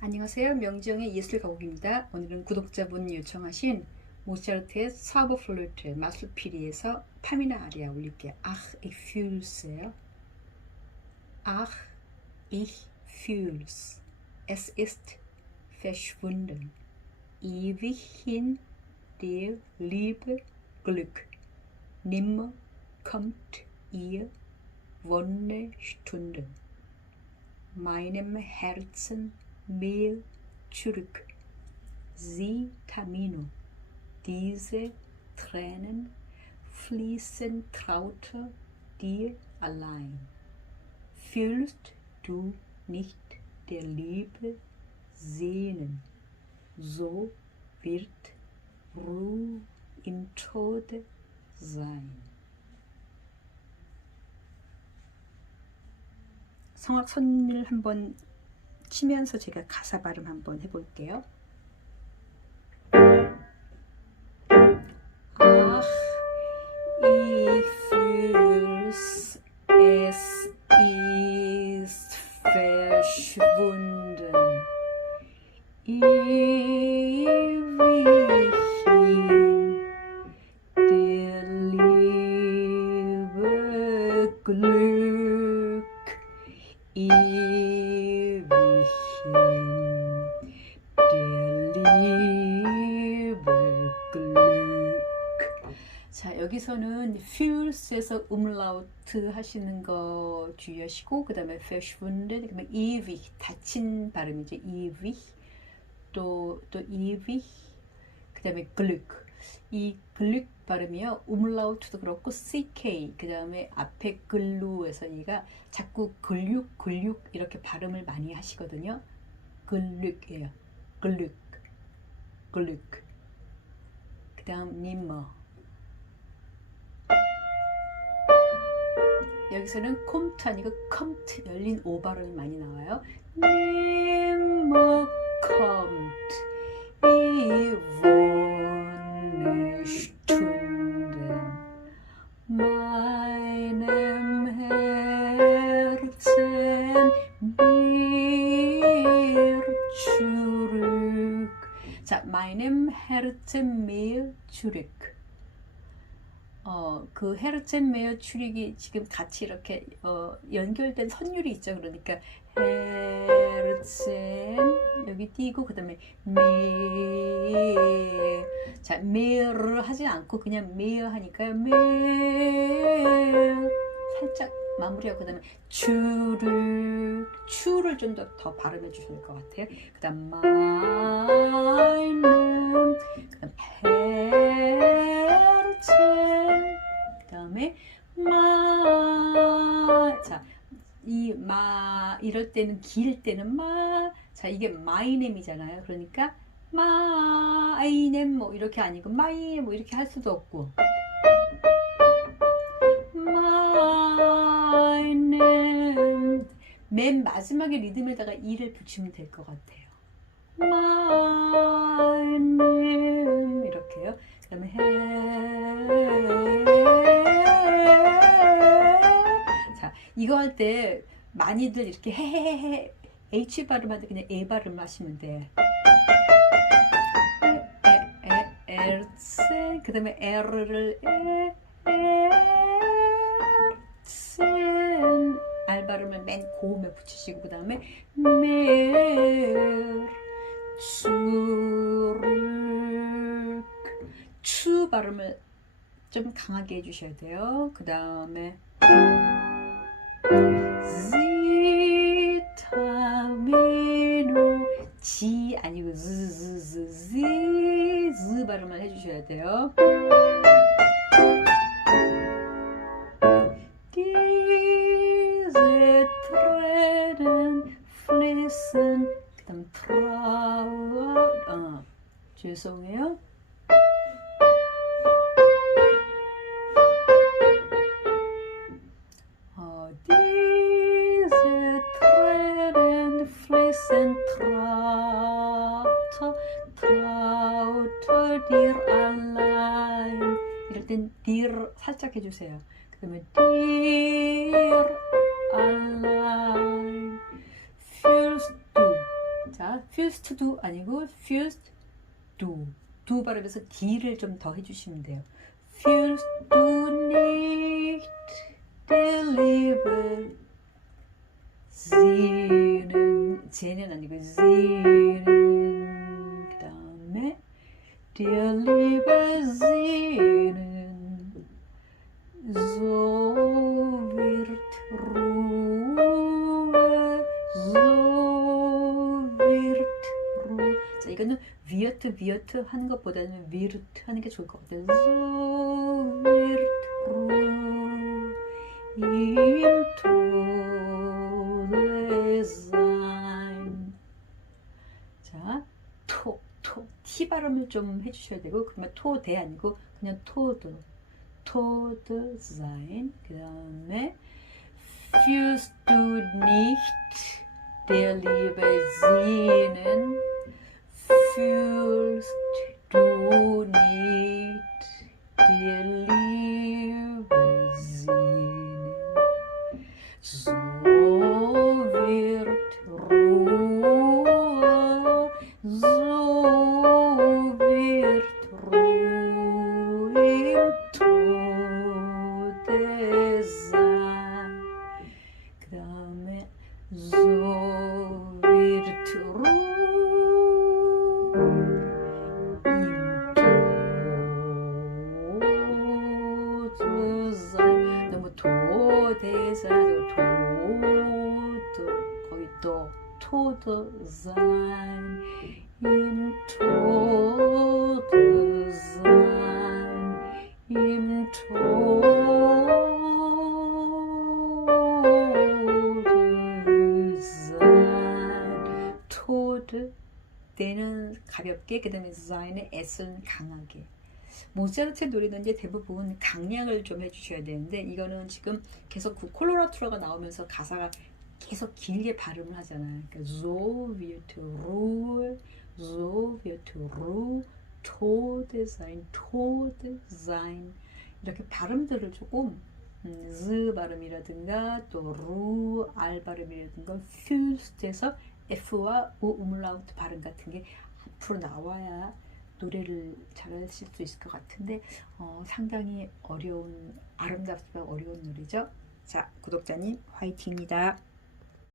안녕하세요. 명지영의 예술 가곡입니다. 오늘은 구독자분 요청하신 모차르트의 사버 플루트 마술피리에서 파미나 아리아 올릴게요. Ach, ich fühls예요. Ach, ich fühl's. Es ist verschwunden. Ewig hin der Liebe Glück. Nimmer kommt ihr Wonnestunden. Meinem Herzen mehr zurück. Sie Tamino, diese Tränen fließen trauter dir allein. Fühlst du nicht der Liebe sehnen, so wird Ruhe im Tode sein. 성악 선율 한번 치면서 제가 가사 발음 한번 해볼게요. 여기서는 fühls에서 umlaut 하시는 거 주의하시고, 그 다음에 verschwunden, 그 다음에 ewig, 닫힌 발음이죠. ewig, 또, 또 ewig, 그 다음에 glück. 이 glück 발음이요. umlaut도 그렇고, ck, 그 다음에 앞에 글루에서 얘가 자꾸 근육, 근육 이렇게 발음을 많이 하시거든요. 글룩이에요. 글룩, 글룩. 그 다음 님머. 여기서는 콤트 아니고 컴트 열린 오 발음이 많이 나와요. 님머 컴트 이 Wonnestunden meinem Herzen mehr zurück. 자, Herzen mehr zurück. 어, 그 헤르첸 메어 출익이 지금 같이 이렇게 어, 연결된 선율이 있죠. 그러니까 헤르첸 여기 띄고 그 다음에 메. 자, 메어를 하지 않고 그냥 메어 하니까 메. 살짝 마무리하고 그 다음에 추르 추를 좀 더 더 발음해 주셔야 될 것 같아요. 그 다음 마이는 그 다음 헤르첸 그 다음에 마. 자, 이 마 이럴 때는 길 때는 마. 자, 이게 마이넴이잖아요. 그러니까 마이넴 뭐 이렇게 아니고 마이 뭐 이렇게 할 수도 없고. 마이넴 맨 마지막에 리듬에다가 이를 붙이면 될 것 같아요. 마이넴 이렇게요. 그다음에 해. 이거 할 때 많이들 이렇게 해해해 H 발음하는데 그냥 E 발음 하시면 돼. 에르츠 그다음에 R를 에, 에르츠 R 발음을 맨 고음에 붙이시고 그다음에 메르 추르 추 발음을 좀 강하게 해주셔야 돼요. 그 다음에 지타미노 지 아니고 즈즈즈지 즈 발음을 해주셔야 돼요. 그다음 트라우 어 죄송해요. Dir allein. 이럴 땐 dir 살짝 해주세요. 그 다음에 dir allein fühlst du. 자, 자, fühlst du 아니고 fühlst du. 두 발음에서 D를 좀 더 해주시면 돼요. Du nicht der Liebe sehnen, sehnen 아니고. 그 다음에 der Liebe sehnen. So wird Ruhe, so wird Ruhe. 자, 이거는 wird, wird 하는 것보다는 wird 하는 게 좋을 것 같아요. So wird Ruhe im Tode sein. 자, 토, 토, T 발음을 좀 해주셔야 되고, 그러면 토대 아니고 그냥 토드. Tode sein. 그 다음에 fühlst du nicht der Liebe sehnen? 때는 가볍게 그 다음에 sein의 s는 강하게. 모차르트 노래는 이제 대부분 강약을 좀 해주셔야 되는데 이거는 지금 계속 그 콜로라투라가 나오면서 가사가 계속 길게 발음을 하잖아요. 그러니까 so wird Ruhe, so wird Ruhe, Tode sein, Tode sein 이렇게 발음들을 조금 음, z 발음이라든가 또 루, 알 발음이라든가 fühlst에서 F와 O umlaut 발음 같은 게 앞으로 나와야 노래를 잘하실 수 있을 것 같은데 어, 상당히 어려운 아름답지만 어려운 노래죠. 자 구독자님 화이팅입니다.